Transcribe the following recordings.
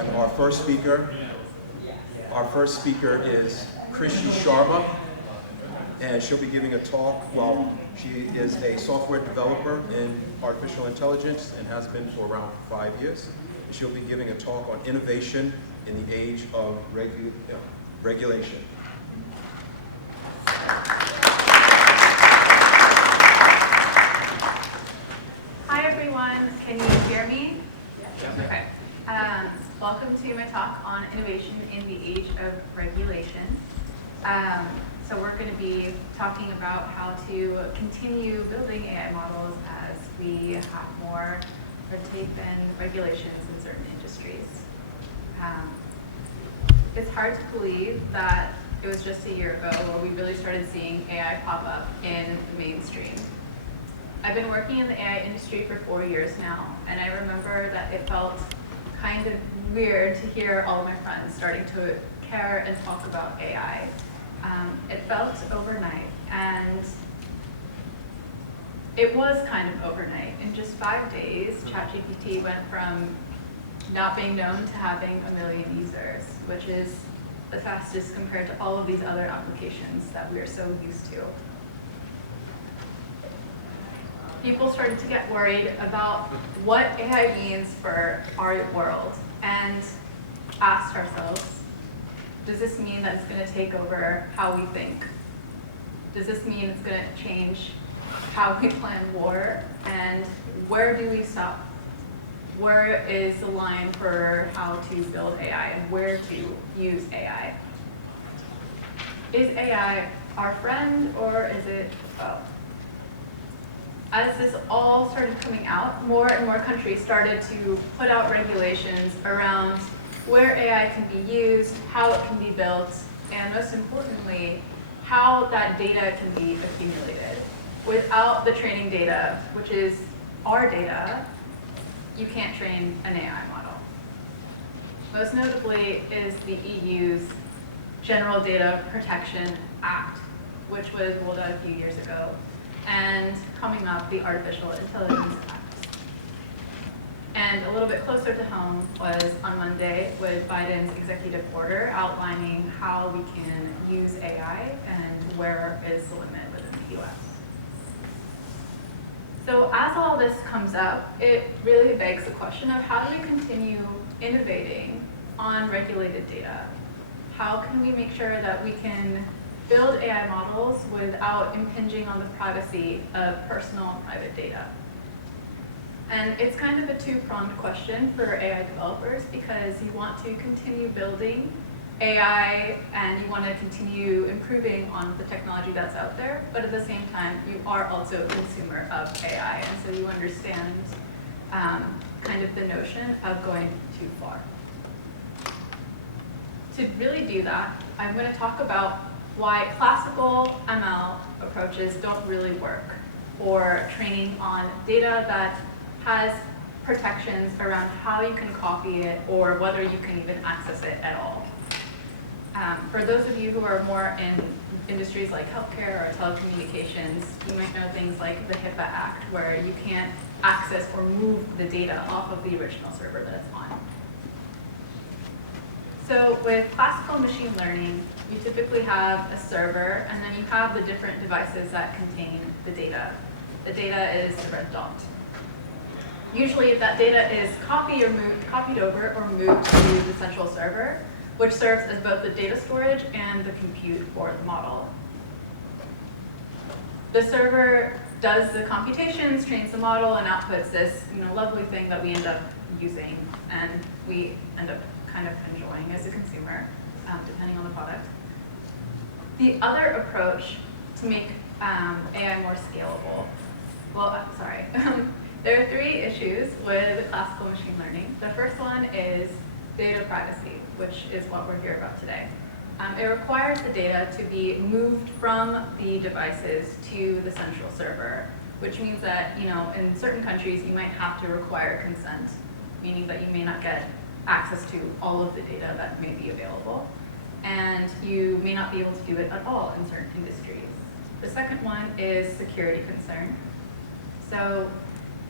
And our first speaker is Krishi Sharma, and she'll be giving a talk. Well, she is a software developer in artificial intelligence and has been for around 5 years. She'll be giving a talk on innovation in the age of regulation. Hi everyone, can you hear me? Yeah. Okay. Welcome to my talk on innovation in the age of regulation. So we're going to be talking about how to continue building AI models as we have more red tape and regulations in certain industries. It's hard to believe that it was just a year ago where we really started seeing AI pop up in the mainstream. I've been working in the AI industry for 4 years now, and I remember that it felt kind of weird to hear all of my friends starting to care and talk about AI. It felt overnight, and it was kind of overnight. In just 5 days, ChatGPT went from not being known to having 1 million users, which is the fastest compared to all of these other applications that we are so used to. People started to get worried about what AI means for our world and asked ourselves, does this mean that it's going to take over how we think? Does this mean it's going to change how we plan war? And where do we stop? Where is the line for how to build AI and where to use AI? Is AI our friend or is it a foe? As this all started coming out, more and more countries started to put out regulations around where AI can be used, how it can be built, and most importantly, how that data can be accumulated. Without the training data, which is our data, you can't train an AI model. Most notably is the EU's General Data Protection Act, which was rolled out a few years ago, and coming up, the Artificial Intelligence Act. And a little bit closer to home was on Monday with Biden's executive order outlining how we can use AI and where is the limit within the US. So as all this comes up, it really begs the question of how do we continue innovating on regulated data? How can we make sure that we can build AI models without impinging on the privacy of personal and private data? And it's kind of a two-pronged question for AI developers because you want to continue building AI and you want to continue improving on the technology that's out there, but at the same time, you are also a consumer of AI, and so you understand kind of the notion of going too far. To really do that, I'm going to talk about why classical ML approaches don't really work for training on data that has protections around how you can copy it or whether you can even access it at all. For those of you who are more in industries like healthcare or telecommunications, you might know things like the HIPAA Act, where you can't access or move the data off of the original server that it's on. So with classical machine learning, you typically have a server, and then you have the different devices that contain the data. The data is the red dot. Usually that data is copied over or moved to the central server, which serves as both the data storage and the compute for the model. The server does the computations, trains the model, and outputs this lovely thing that we end up using, and we end up kind of enjoying as a consumer, depending on the product. The other approach to make AI more scalable, there are 3 issues with classical machine learning. The first one is data privacy, which is what we're here about today. It requires the data to be moved from the devices to the central server, which means that in certain countries you might have to require consent, meaning that you may not get access to all of the data that may be available, and you may not be able to do it at all in certain industries. The second one is security concern. So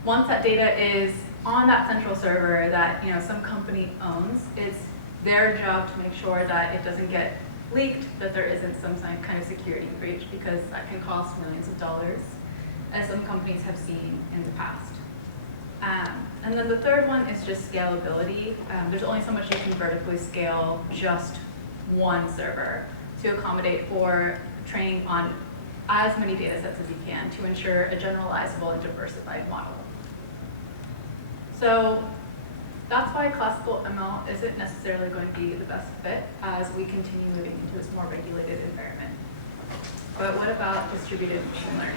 once that data is on that central server that some company owns, it's their job to make sure that it doesn't get leaked, that there isn't some kind of security breach, because that can cost millions of dollars, as some companies have seen in the past. And then the third one is just scalability. There's only so much you can vertically scale just one server to accommodate for training on as many data sets as you can to ensure a generalizable and diversified model. So that's why classical ML isn't necessarily going to be the best fit as we continue moving into this more regulated environment. But what about distributed machine learning?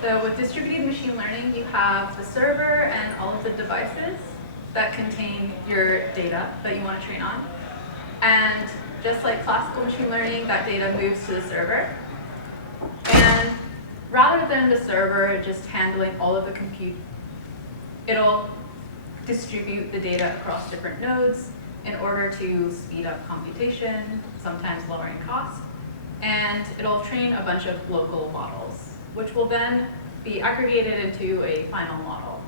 So with distributed machine learning, you have the server and all of the devices that contain your data that you want to train on. And just like classical machine learning, that data moves to the server. And rather than the server just handling all of the compute, it'll distribute the data across different nodes in order to speed up computation, sometimes lowering costs. And it'll train a bunch of local models, which will then be aggregated into a final model.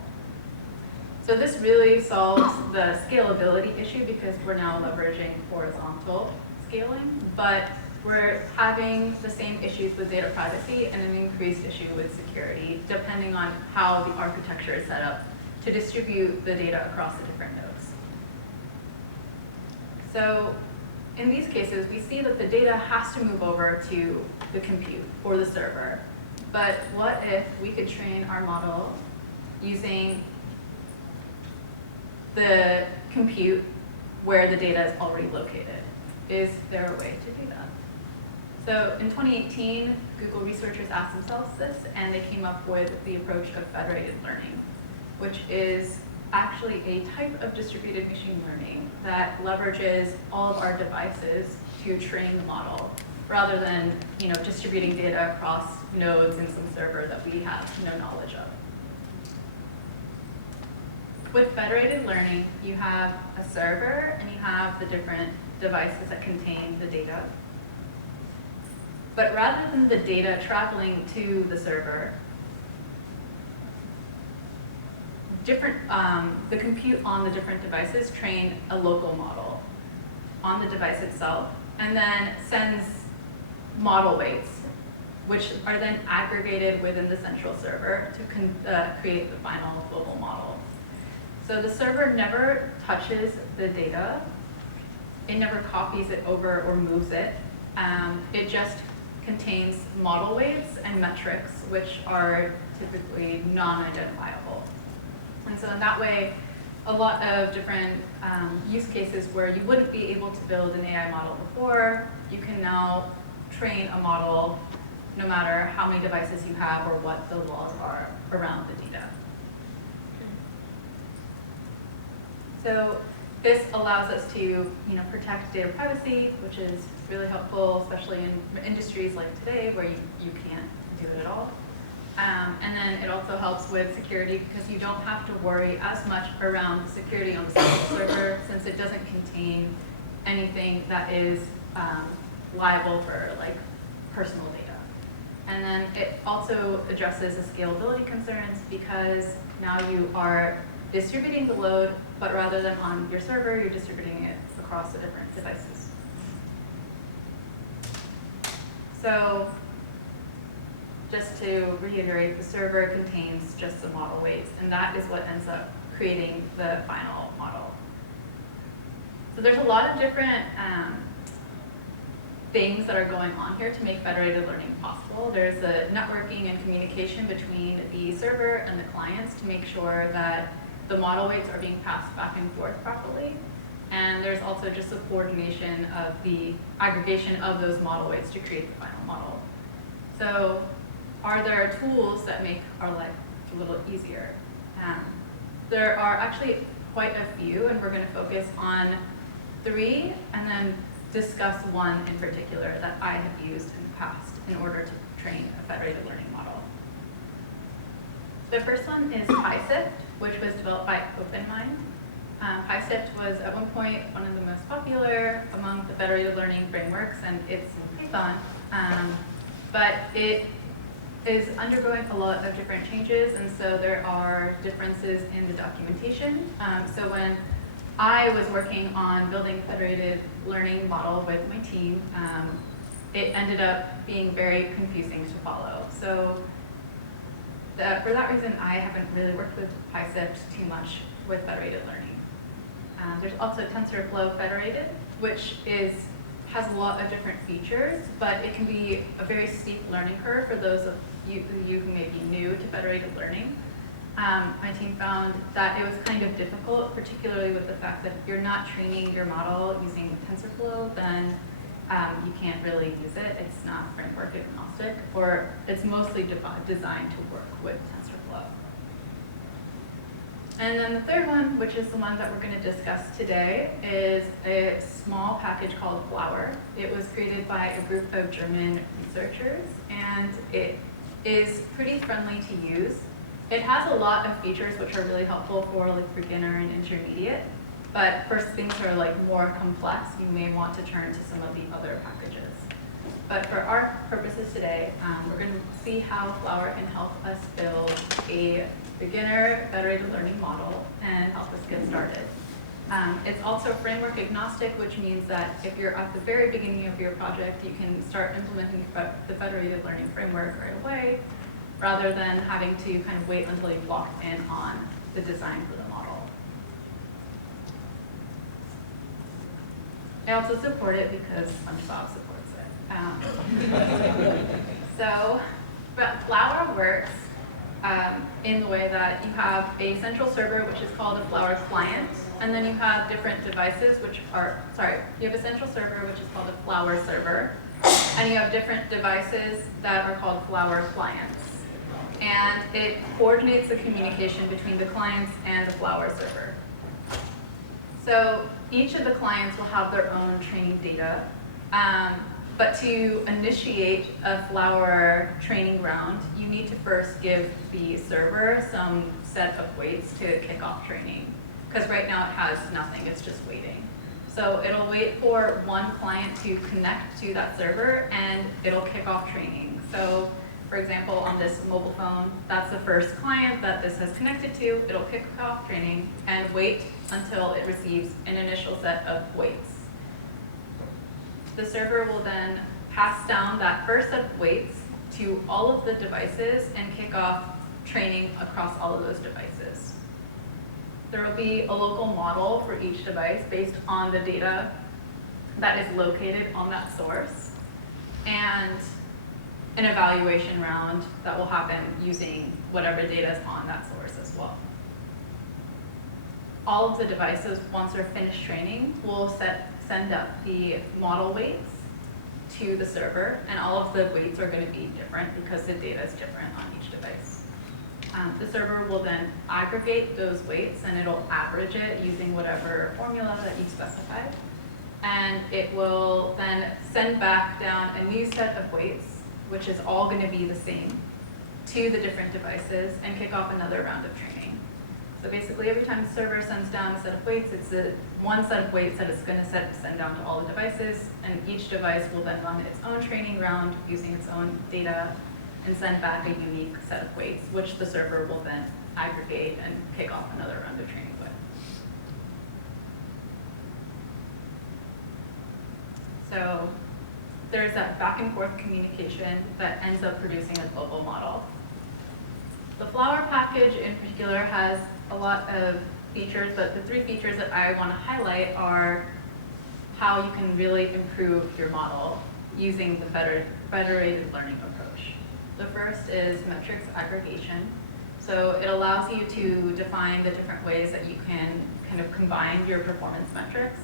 So this really solves the scalability issue because we're now leveraging horizontal scaling, but we're having the same issues with data privacy and an increased issue with security, depending on how the architecture is set up to distribute the data across the different nodes. So in these cases, we see that the data has to move over to the compute or the server. But what if we could train our model using the compute where the data is already located? Is there a way to do that? So in 2018, Google researchers asked themselves this, and they came up with the approach of federated learning, which is actually a type of distributed machine learning that leverages all of our devices to train the model, rather than distributing data across nodes in some server that we have no knowledge of. With federated learning, you have a server and you have the different devices that contain the data. But rather than the data traveling to the server, the compute on the different devices train a local model on the device itself, and then sends model weights, which are then aggregated within the central server to create the final global model. So the server never touches the data. It never copies it over or moves it. It just contains model weights and metrics, which are typically non-identifiable. And so in that way, a lot of different use cases where you wouldn't be able to build an AI model before, you can now train a model no matter how many devices you have or what the laws are around the data. So this allows us to protect data privacy, which is really helpful, especially in industries like today where you can't do it at all. And then it also helps with security because you don't have to worry as much around the security on the central server, since it doesn't contain anything that is liable for personal data. And then it also addresses the scalability concerns because now you are distributing the load, but rather than on your server, you're distributing it across the different devices. So just to reiterate, the server contains just the model weights, and that is what ends up creating the final model. So there's a lot of different things that are going on here to make federated learning possible. There's the networking and communication between the server and the clients to make sure that the model weights are being passed back and forth properly. And there's also just the coordination of the aggregation of those model weights to create the final model. So are there tools that make our life a little easier? There are actually quite a few, and we're going to focus on 3 and then discuss one in particular that I have used in the past in order to train a federated learning model. The first one is PySift, which was developed by OpenMind. PySift was at one point one of the most popular among the federated learning frameworks, and it's in Python. But it is undergoing a lot of different changes, and so there are differences in the documentation. So when I was working on building a federated learning model with my team, it ended up being very confusing to follow. So for that reason, I haven't really worked with PySift too much with federated learning. There's also TensorFlow Federated, which has a lot of different features, but it can be a very steep learning curve for those of you who may be new to federated learning. My team found that it was kind of difficult, particularly with the fact that if you're not training your model using TensorFlow, then you can't really use it. It's not framework agnostic, or it's mostly designed to work with TensorFlow. And then the third one, which is the one that we're going to discuss today, is a small package called Flower. It was created by a group of German researchers, and it is pretty friendly to use. It has a lot of features which are really helpful for like beginner and intermediate, but for things that are like more complex, you may want to turn to some of the other packages. But for our purposes today, we're going to see how Flower can help us build a beginner federated learning model and help us get started. It's also framework agnostic, which means that if you're at the very beginning of your project, you can start implementing the federated learning framework right away, rather than having to kind of wait until you've locked in on the design for the model. I also support it because SpongeBob supports it. But Flower works in the way that you have a central server, which is called a Flower client, and then you have different devices, you have a central server, which is called a Flower server, and you have different devices that are called Flower clients. And it coordinates the communication between the clients and the Flower server. So each of the clients will have their own training data, but to initiate a Flower training round, you need to first give the server some set of weights to kick off training, because right now it has nothing, it's just waiting. So it'll wait for one client to connect to that server, and it'll kick off training. So for example, on this mobile phone, that's the first client that this has connected to. It'll kick off training and wait until it receives an initial set of weights. The server will then pass down that first set of weights to all of the devices and kick off training across all of those devices. There will be a local model for each device based on the data that is located on that source, and an evaluation round that will happen using whatever data is on that source as well. All of the devices, once they're finished training, will send up the model weights to the server, and all of the weights are going to be different because the data is different on each device. The server will then aggregate those weights, and it'll average it using whatever formula that you specified, and it will then send back down a new set of weights, which is all going to be the same, to the different devices and kick off another round of training. So basically, every time the server sends down a set of weights, it's the one set of weights that it's going to send down to all the devices, and each device will then run its own training round using its own data and send back a unique set of weights, which the server will then aggregate and kick off another round of training with. So there's that back and forth communication that ends up producing a global model. The Flower package in particular has a lot of features, but the three features that I want to highlight are how you can really improve your model using the federated learning approach. The first is metrics aggregation. So it allows you to define the different ways that you can kind of combine your performance metrics.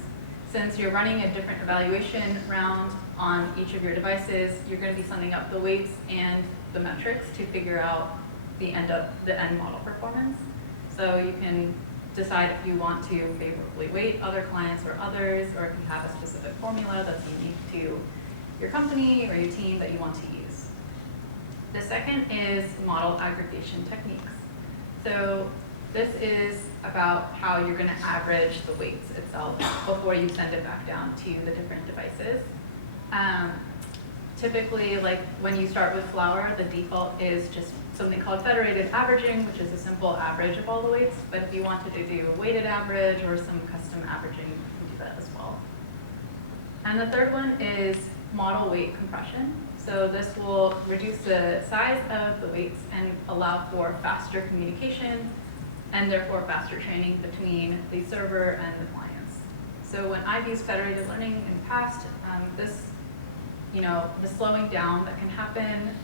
Since you're running a different evaluation round on each of your devices, you're going to be sending up the weights and the metrics to figure out the end model performance. So you can decide if you want to favorably weight other clients or others, or if you have a specific formula that's unique to your company or your team that you want to use. The second is model aggregation techniques. So this is about how you're going to average the weights itself before you send it back down to the different devices. typically, like when you start with Flower, the default is just something called federated averaging, which is a simple average of all the weights. But if you wanted to do a weighted average or some custom averaging, you can do that as well. And the third one is model weight compression. So this will reduce the size of the weights and allow for faster communication and therefore faster training between the server and the clients. So when I've used federated learning in the past, the slowing down that can happen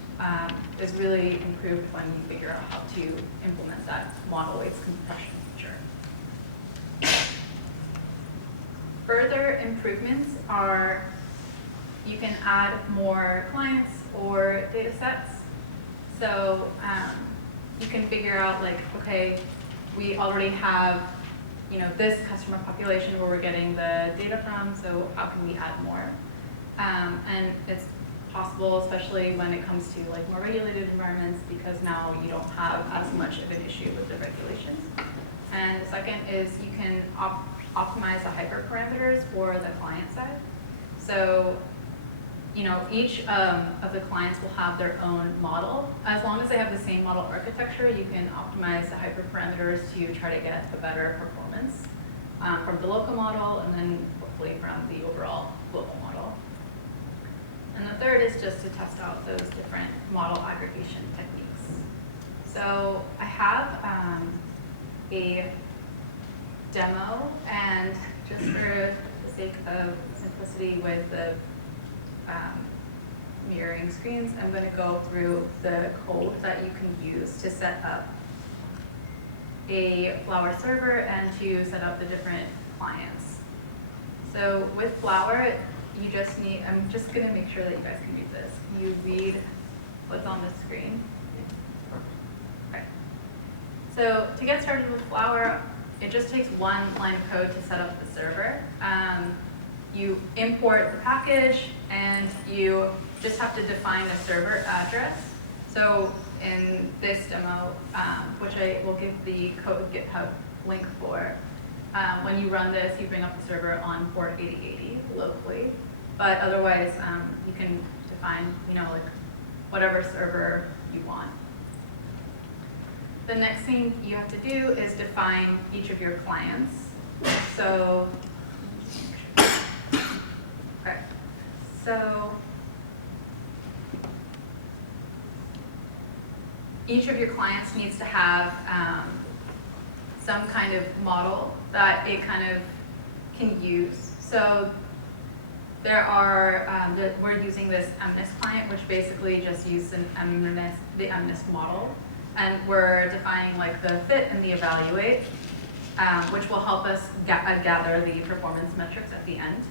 is really improved when you figure out how to implement that model weights compression feature. Further improvements are you can add more clients or data sets. So you can figure out like, okay, we already have this customer population where we're getting the data from, so how can we add more? And it's possible, especially when it comes to like more regulated environments, because now you don't have as much of an issue with the regulations. And the second is you can optimize the hyperparameters for the client side. So each of the clients will have their own model. As long as they have the same model architecture, you can optimize the hyperparameters to try to get a better performance from the local model and then hopefully from the overall global model. And the third is just to test out those different model aggregation techniques. So I have a demo, and just for the sake of simplicity with the mirroring screens, I'm going to go through the code that you can use to set up a Flower server and to set up the different clients. So with Flower, you just need, I'm just going to make sure that you guys can read this. Can you read what's on the screen? Okay. So to get started with Flower, it just takes one line of code to set up the server. You import the package, and you just have to define a server address. So in this demo, which I will give the code GitHub link for, when you run this, you bring up the server on port 8080 locally. But otherwise, you can define, like whatever server you want. The next thing you have to do is define each of your clients. So, okay. So each of your clients needs to have some kind of model that it kind of can use. So there are, we're using this MNIST client, which basically just uses the MNIST model. And we're defining like the fit and the evaluate, which will help us gather the performance metrics at the end.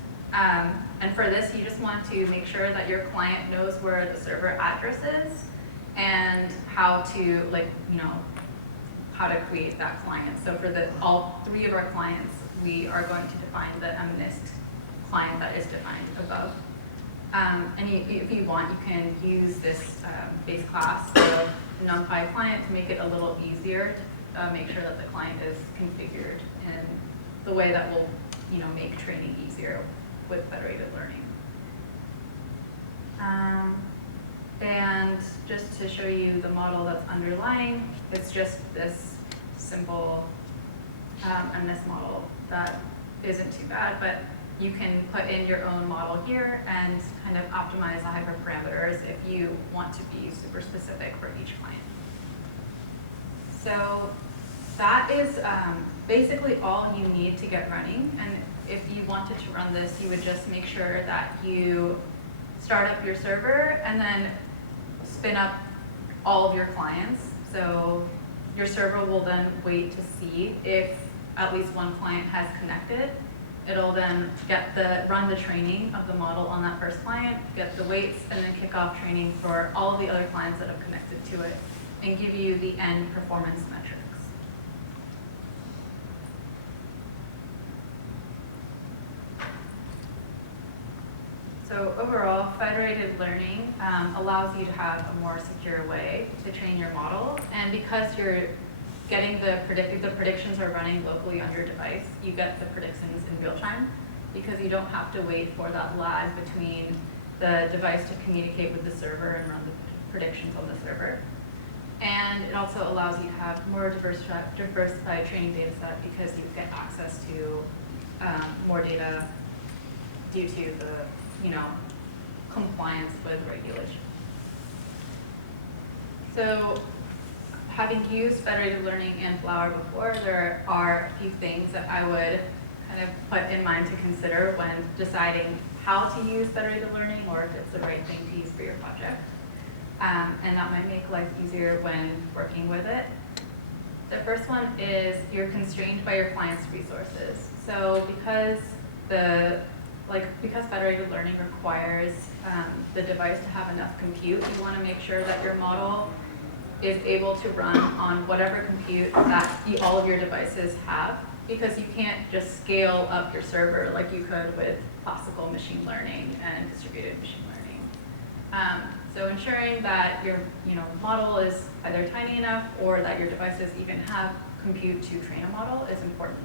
And for this, you just want to make sure that your client knows where the server address is and how to how to create that client. So for all three of our clients, we are going to define the MNIST client that is defined above. And if you want, you can use this base class of NumPy client to make it a little easier to make sure that the client is configured in the way that will make training easier with federated learning. And just to show you the model that's underlying, it's just this simple MNIST model that isn't too bad, but you can put in your own model here and kind of optimize the hyperparameters if you want to be super specific for each client. So that is basically all you need to get running. And if you wanted to run this, you would just make sure that you start up your server and then spin up all of your clients. So your server will then wait to see if at least one client has connected. It'll then run the training of the model on that first client, get the weights, and then kick off training for all of the other clients that have connected to it, and give you the end performance metrics. So overall, federated learning allows you to have a more secure way to train your model, and because you're getting the predictions are running locally on your device, you get the predictions in real time because you don't have to wait for that lag between the device to communicate with the server and run the predictions on the server. And it also allows you to have more diversified training data set because you get access to more data due to the compliance with regulation. So having used federated learning and Flower before, there are a few things that I would kind of put in mind to consider when deciding how to use federated learning or if it's the right thing to use for your project. And that might make life easier when working with it. The first one is you're constrained by your client's resources. So because federated learning requires the device to have enough compute, you want to make sure that your model is able to run on whatever compute that all of your devices have, because you can't just scale up your server like you could with classical machine learning and distributed machine learning. So ensuring that your model is either tiny enough or that your devices even have compute to train a model is important.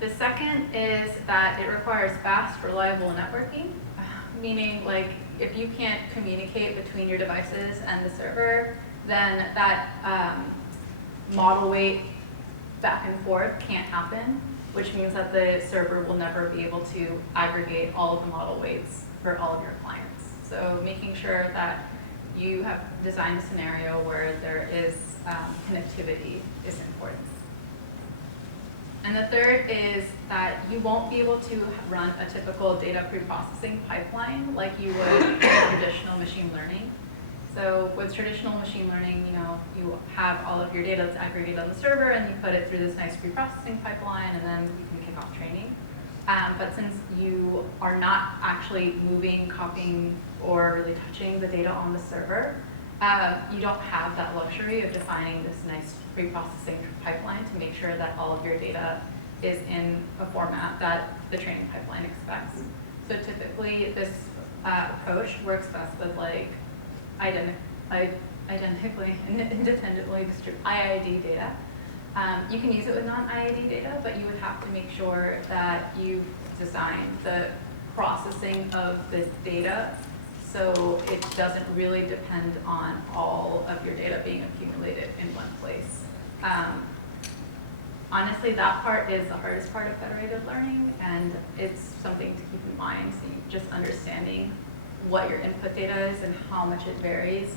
The second is that it requires fast, reliable networking, meaning like if you can't communicate between your devices and the server, then that model weight back and forth can't happen, which means that the server will never be able to aggregate all of the model weights for all of your clients. So making sure that you have designed a scenario where there is connectivity is important. And the third is that you won't be able to run a typical data preprocessing pipeline like you would in traditional machine learning. So with traditional machine learning, you have all of your data that's aggregated on the server and you put it through this nice preprocessing pipeline and then you can kick off training. But since you are not actually moving, copying, or really touching the data on the server, you don't have that luxury of defining this nice preprocessing pipeline to make sure that all of your data is in a format that the training pipeline expects. So typically, this approach works best with identically and independently distributed IID data. You can use it with non-IID data, but you would have to make sure that you've designed the processing of the data so it doesn't really depend on all of your data being accumulated in one place. Honestly, that part is the hardest part of federated learning, and it's something to keep in mind. So just understanding what your input data is and how much it varies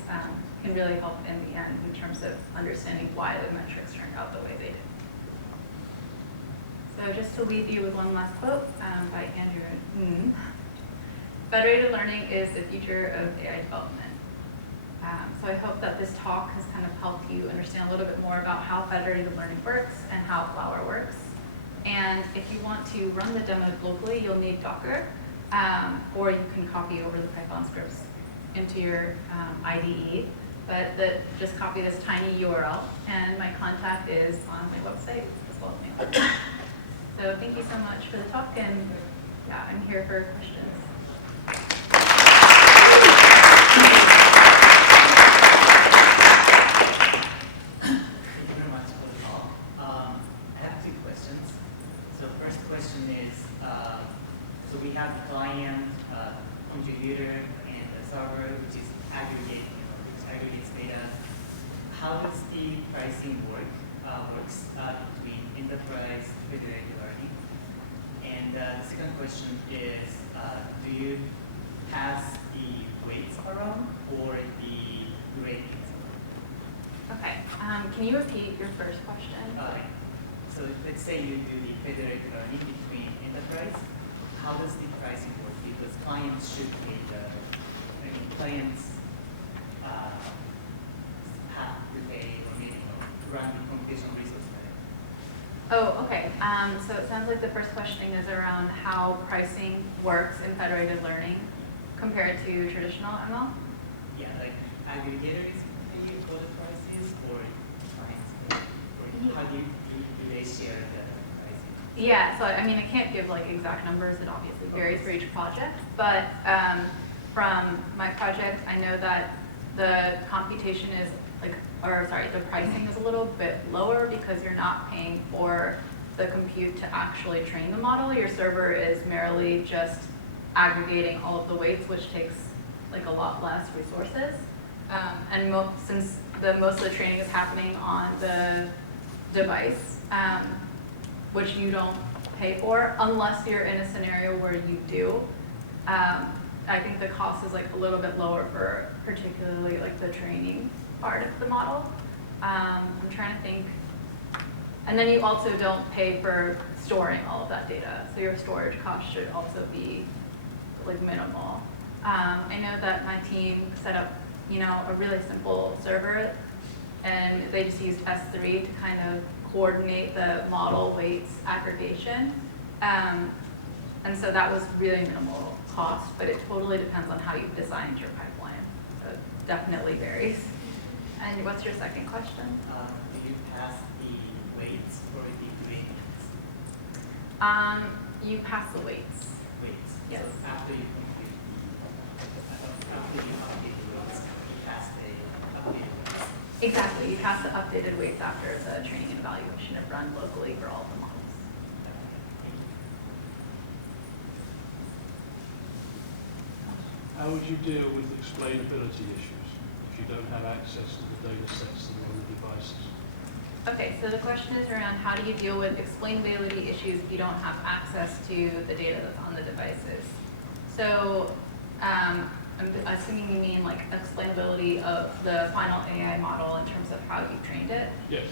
can really help in the end in terms of understanding why the metrics turned out the way they did. So just to leave you with one last quote by Andrew. Federated learning is the future of AI development. So I hope that this talk has kind of helped you understand a little bit more about how federated learning works and how Flower works. And if you want to run the demo locally, you'll need Docker, or you can copy over the Python scripts into your IDE. But just copy this tiny URL, and my contact is on my website as well as my So thank you so much for the talk, and yeah, I'm here for questions. So we have the client, contributor, and the server, which is aggregates data. How does the pricing works between enterprise federated learning? And the second question is, do you pass the weights around or the ratings? Okay. Can you repeat your first question? So let's say you do the federated learning between enterprise. How does the pricing work? Because clients should pay clients have to pay or maybe run the computational resource. Oh, okay. So it sounds like the first questioning is around how pricing works in federated learning compared to traditional ML? Yeah, like aggregators pay for the prices or clients, or how do they share the pricing? Yeah, so I mean, I can't give like exact numbers. It obviously varies for each project, but from my project, I know that the computation is the pricing is a little bit lower because you're not paying for the compute to actually train the model. Your server is merely just aggregating all of the weights, which takes like a lot less resources. And since most of the training is happening on the device, which you don't pay for, unless you're in a scenario where you do, I think the cost is like a little bit lower for particularly like the training part of the model. I'm trying to think. And then you also don't pay for storing all of that data. So your storage cost should also be like minimal. I know that my team set up, a really simple server, and they just used S3 to kind of coordinate the model weights aggregation. And so that was really minimal cost, but it totally depends on how you've designed your pipeline. So it definitely varies. And what's your second question? Do you pass the weights or the gradients? You pass the weights. Weights. Yes. So after you complete after you update the weights, you pass the updated weights. Exactly. You pass the updated weights after the training and evaluation have run locally for all of the models. How would you deal with explainability issues if you don't have access to the data sets that are on the devices? Okay, so the question is around how do you deal with explainability issues if you don't have access to the data that's on the devices. So I'm assuming you mean like explainability of the final AI model in terms of how you trained it? Yes,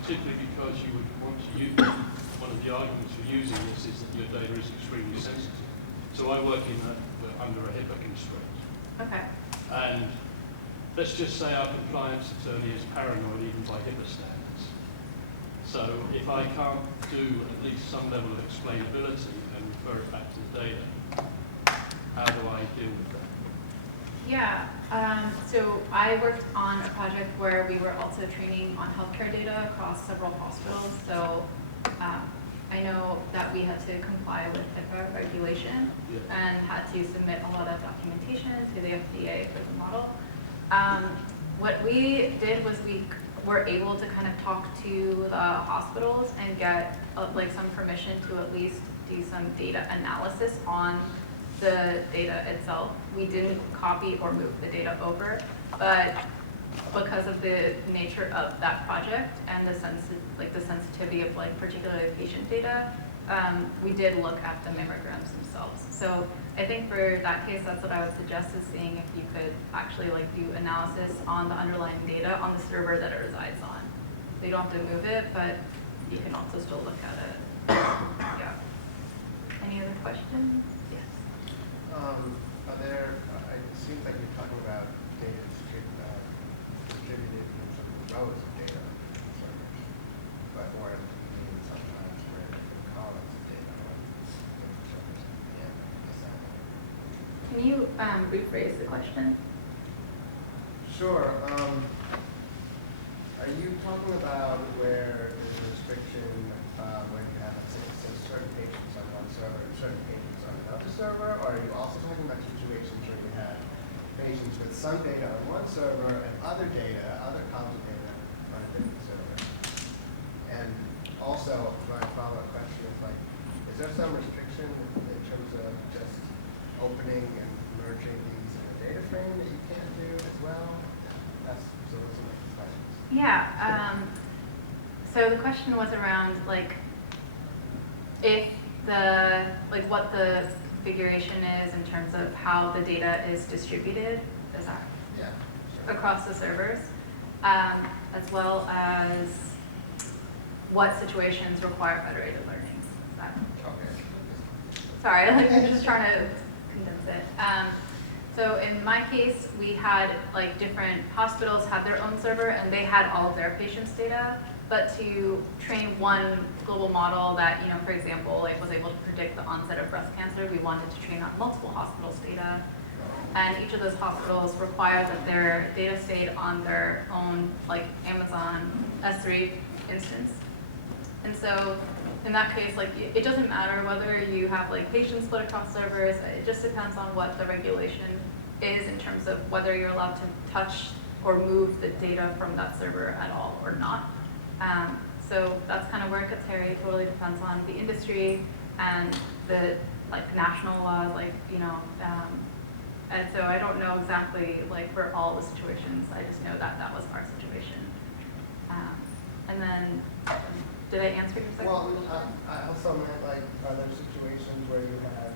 particularly because you would want to use, one of the arguments for using this is that your data is extremely sensitive. So I work under a HIPAA constraint. Okay. And let's just say our compliance attorney is paranoid even by HIPAA standards. So if I can't do at least some level of explainability and refer it back to the data, how do I deal with that? Yeah, so I worked on a project where we were also training on healthcare data across several hospitals. So I know that we had to comply with HIPAA regulation and had to submit a lot of documentation to the FDA for the model. What we did was we were able to kind of talk to the hospitals and get like some permission to at least do some data analysis on the data itself. We didn't copy or move the data over, but because of the nature of that project and the sensitivity of like particularly patient data, we did look at the mammograms themselves. So I think for that case, that's what I would suggest, is seeing if you could actually like do analysis on the underlying data on the server that it resides on. So you don't have to move it, but you can also still look at it. Yeah. Any other questions? Yes. It seems like you're talking about data distributed in some rows of data servers, but or even sometimes where different columns of data on different servers. Yeah, Can you rephrase the question? sure. Are you talking about where there's a restriction when you have certain patients on one server and certain patients on another server, or are you also talking about situations where you have patients with some data on one server and other columns of data on a different server? And also, my follow-up question is like, is there some restriction in terms of just opening and merging these in a data frame that you can't do as well? So those are my questions. Yeah. So the question was around like if what the configuration is in terms of how the data is distributed. Is that Yeah, sure. across the servers, as well as what situations require federated learning. Is that Okay. Sorry, I'm just trying to condense it. So in my case, we had like different hospitals had their own server and they had all of their patients' data. But to train one global model that, for example, like was able to predict the onset of breast cancer, we wanted to train on multiple hospitals' data. And each of those hospitals required that their data stayed on their own like Amazon S3 instance. And so in that case, like it doesn't matter whether you have like patients split across servers. It just depends on what the regulation is in terms of whether you're allowed to touch or move the data from that server at all or not. So that's kind of where it gets hairy. It totally depends on the industry and the like national laws, like, you know, and so I don't know exactly like for all the situations. I just know that that was our situation. And then, did I answer your second Well, question? I also meant like, are there situations where you have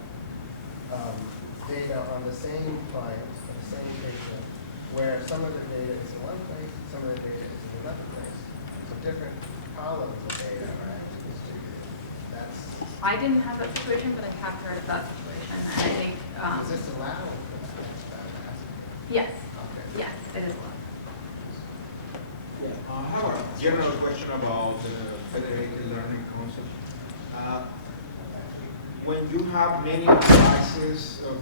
data on the same client, or the same patient, where some of the data is in one place, some of the data is in another place? So different columns of data are actually distributed. That's, I didn't have that situation, but I have heard of that situation, and I think, is this allowed for that? That's what I'm asking. yes, Okay. yes, it is allowed. I have a general question about the federated learning concept. When you have many devices of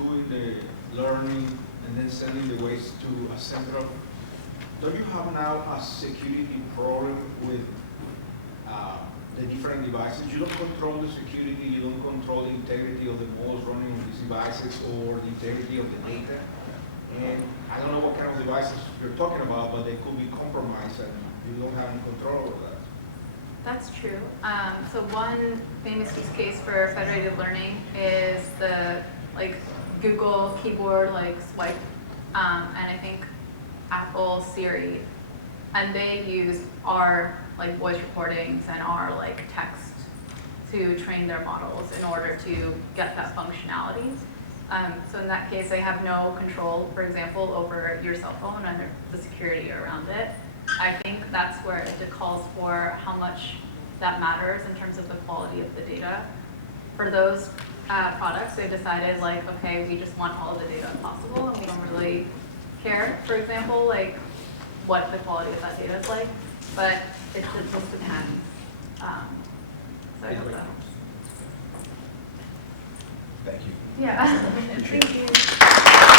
doing the learning and then sending the weights to a central, don't you have now a security problem with the different devices? You don't control the security, you don't control the integrity of the models running on these devices or the integrity of the data. And I don't know what kind of devices you're talking about, but they could be compromised and you don't have any control over that. That's true. So one famous use case for federated learning is the like Google keyboard like swipe, and I think Apple Siri, and they use our like voice recordings and our like text to train their models in order to get that functionality. So in that case, I have no control, for example, over your cell phone and the security around it. I think that's where it calls for how much that matters in terms of the quality of the data. For those products, they decided like, okay, we just want all of the data possible, and we don't really care, for example, like what the quality of that data is like, but it just depends. So I hope that helps. Thank you. Yeah, thank you.